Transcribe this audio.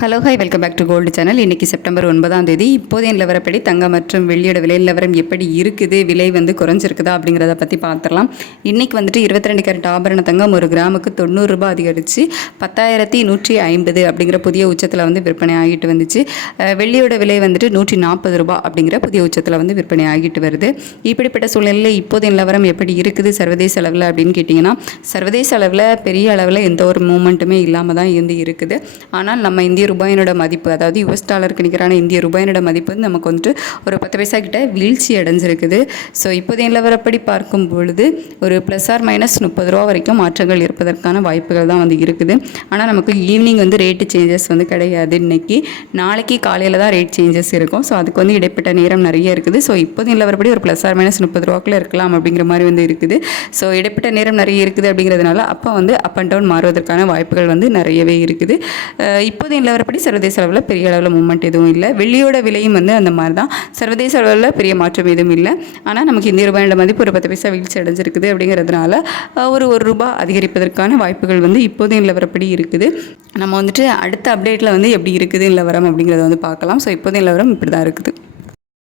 Hello hi welcome back to gold channel இன்றைக்கி September ஒன்பதாம் தேதி. இப்போதைய நிலவரப்படி தங்கம் மற்றும் வெள்ளியோட விலை நிலவரம் எப்படி இருக்குது விலை வந்து குறைஞ்சிருக்குதா அப்படிங்கிறத பற்றி பார்த்துடலாம் இன்றைக்கி வந்துட்டு இருபத்தி ரெண்டு கேரட் ஆபரண தங்கம் ஒரு கிராமுக்கு தொண்ணூறு ரூபாய் அதிகரித்து பத்தாயிரத்தி நூற்றி ஐம்பது அப்படிங்கிற புதிய உச்சத்தில் வந்து விற்பனை ஆகிட்டு வந்துச்சு. வெள்ளியோட விலை வந்துட்டு நூற்றி நாற்பது ரூபாய் அப்படிங்கிற புதிய உச்சத்தில் வந்து விற்பனை ஆகிட்டு வருது. இப்படிப்பட்ட சூழ்நிலையில் இப்போதைய நிலவரம் எப்படி இருக்குது சர்வதேச அளவில் அப்படின்னு கேட்டிங்கன்னா சர்வதேச அளவில் பெரிய அளவில் எந்த ஒரு மூமெண்ட்டுமே இல்லாமல் தான் இருந்து இருக்குது. ஆனால் நம்ம இந்திய ரூபாயினோட மதிப்பு அதாவது யுஎஸ் டாலருக்கு நிற்கிறான இந்திய ரூபாயினோட மதிப்பு வந்து நமக்கு வந்துட்டு ஒரு பத்து பைசா கிட்ட வீழ்ச்சி அடைஞ்சிருக்குது. ஸோ இப்போதைய நிலவரப்படி பார்க்கும் பொழுது ஒரு ப்ளஸ் ஆர் மைனஸ் முப்பது ரூபா வரைக்கும் மாற்றங்கள் இருப்பதற்கான வாய்ப்புகள் தான் வந்து இருக்குது. ஆனால் நமக்கு ஈவினிங் வந்து ரேட்டு சேஞ்சஸ் வந்து கிடையாது. இன்னைக்கு நாளைக்கு காலையில் தான் ரேட் சேஞ்சஸ் இருக்கும். ஸோ அதுக்கு வந்து இடைப்பட்ட நேரம் நிறைய இருக்குது. ஸோ இப்போதைய நிலவரப்படி ஒரு ப்ளஸ் ஆர் மைனஸ் முப்பது ரூபாக்குள்ள இருக்கலாம் அப்படிங்கிற மாதிரி வந்து இருக்குது. ஸோ இடைப்பட்ட நேரம் நிறைய இருக்குது அப்படிங்கிறதுனால அப்போ வந்து அப் அண்ட் டவுன் மாறுவதற்கான வாய்ப்புகள் வந்து நிறையவே இருக்குது. இப்போதைய இப்போதைய நிலவரப்படி சர்வதேச அளவில் பெரிய அளவில் மூமெண்ட் எதுவும் இல்லை. வெள்ளியோட விலையும் வந்து அந்த மாதிரி தான் சர்வதேச அளவில் பெரிய மாற்றம் எதுவும் இல்லை. ஆனால் நமக்கு இந்திய ரூபாயோட மதிப்பு ஒரு பத்து பைசா வீழ்ச்சி அடைஞ்சிருக்குது அப்படிங்கிறதுனால ஒரு ஒரு ரூபாய் அதிகரிப்பதற்கான வாய்ப்புகள் வந்து இப்போதும் நிலவரப்படி இருக்குது. நம்ம வந்துட்டு அடுத்த அப்டேட்டில் வந்து எப்படி இருக்குது நிலவரம் அப்படிங்கிறத வந்து பார்க்கலாம். ஸோ இப்போதைய நிலவரம் இப்படி தான் இருக்குது.